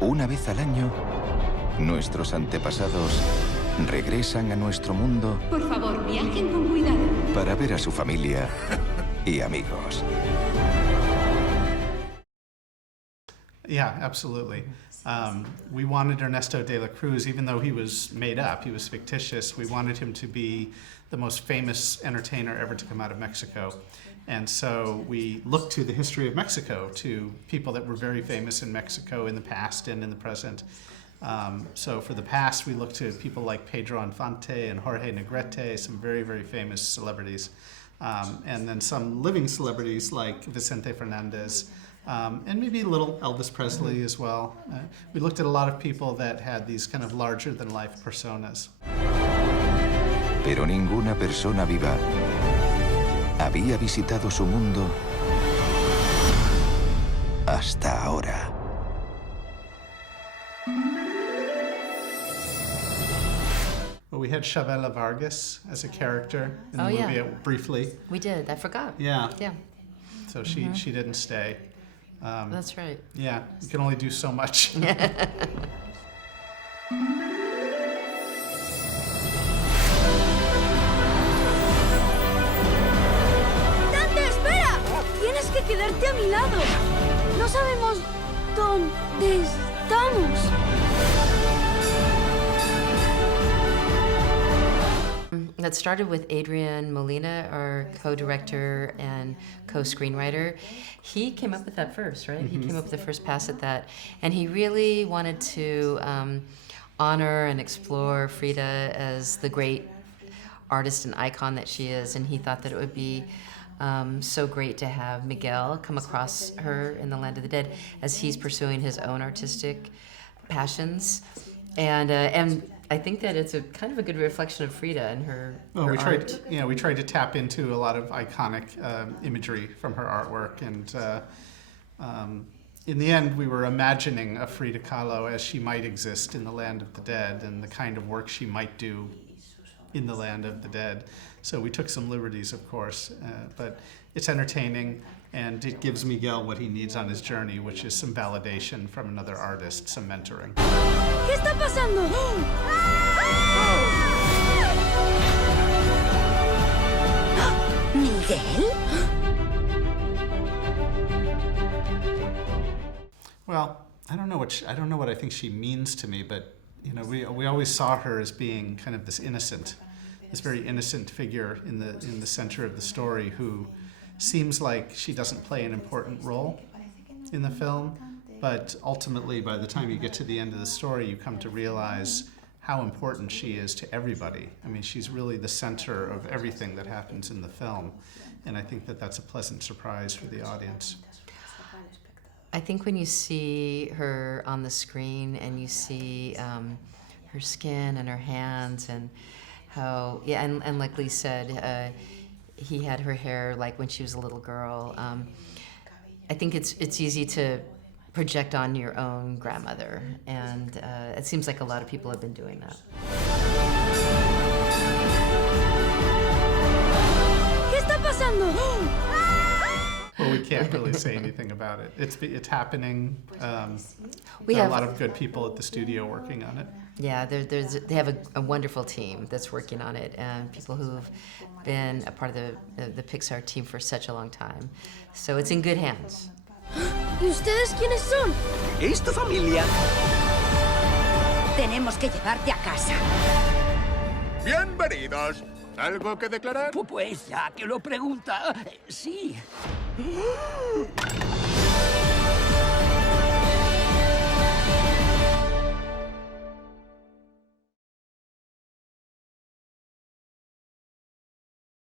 Una vez al año, nuestros antepasados regresan a nuestro mundo. Por favor, viajen con cuidado. Para ver a su familia y amigos. Yeah, absolutely. We wanted Ernesto de la Cruz, even though he was made up, he was fictitious, we wanted him to be the most famous entertainer ever to come out of Mexico. And so we looked to the history of Mexico, to people that were very famous in Mexico in the past and in the present. So for the past, we looked to people like Pedro Infante and Jorge Negrete, some very, very famous celebrities. And then some living celebrities like Vicente Fernandez, and maybe a little Elvis Presley as well. We looked at a lot of people that had these kind of larger-than-life personas. Pero ninguna persona viva había visitado su mundo hasta ahora. Well, we had Chavela Vargas as a character in the movie briefly. We did. I forgot. Yeah. Yeah. So she didn't stay. That's right. Yeah, you can only do so much. Quedarte a mi lado. No sabemos dónde estamos. That started with Adrian Molina, our co-director and co-screenwriter. He came up with that first, right? He came up with the first pass at that. And he really wanted to honor and explore Frida as the great artist and icon that she is. And he thought that it would be so great to have Miguel come across her in the Land of the Dead as he's pursuing his own artistic passions. And I think that it's a kind of a good reflection of Frida and her art. We tried to tap into a lot of iconic imagery from her artwork, and in the end, we were imagining a Frida Kahlo as she might exist in the Land of the Dead and the kind of work she might do in the Land of the Dead. So we took some liberties, of course, but it's entertaining, and it gives Miguel what he needs on his journey, which is some validation from another artist, some mentoring. ¿Qué está pasando? ¿Miguel? Well, I don't know what I think she means to me, but we always saw her as being kind of this very innocent figure in the center of the story, who seems like she doesn't play an important role in the film, but ultimately by the time you get to the end of the story, you come to realize how important she is to everybody. I mean, she's really the center of everything that happens in the film, and I think that that's a pleasant surprise for the audience. I think when you see her on the screen and you see her skin and her hands and how, and like Lee said, he had her hair like when she was a little girl. I think it's easy to project on your own grandmother, and it seems like a lot of people have been doing that. ¿Qué está pasando? Well, we can't really say anything about it. It's happening. We there are have a lot of good people at the studio working on it. Yeah, they have a wonderful team that's working on it, and people who've been a part of the Pixar team for such a long time. So it's in good hands. ¿Y ustedes quiénes son? ¿Es tu familia? Tenemos que llevarte a casa. Bienvenidos. ¿Algo que declarar? Pues ya que lo pregunta, sí.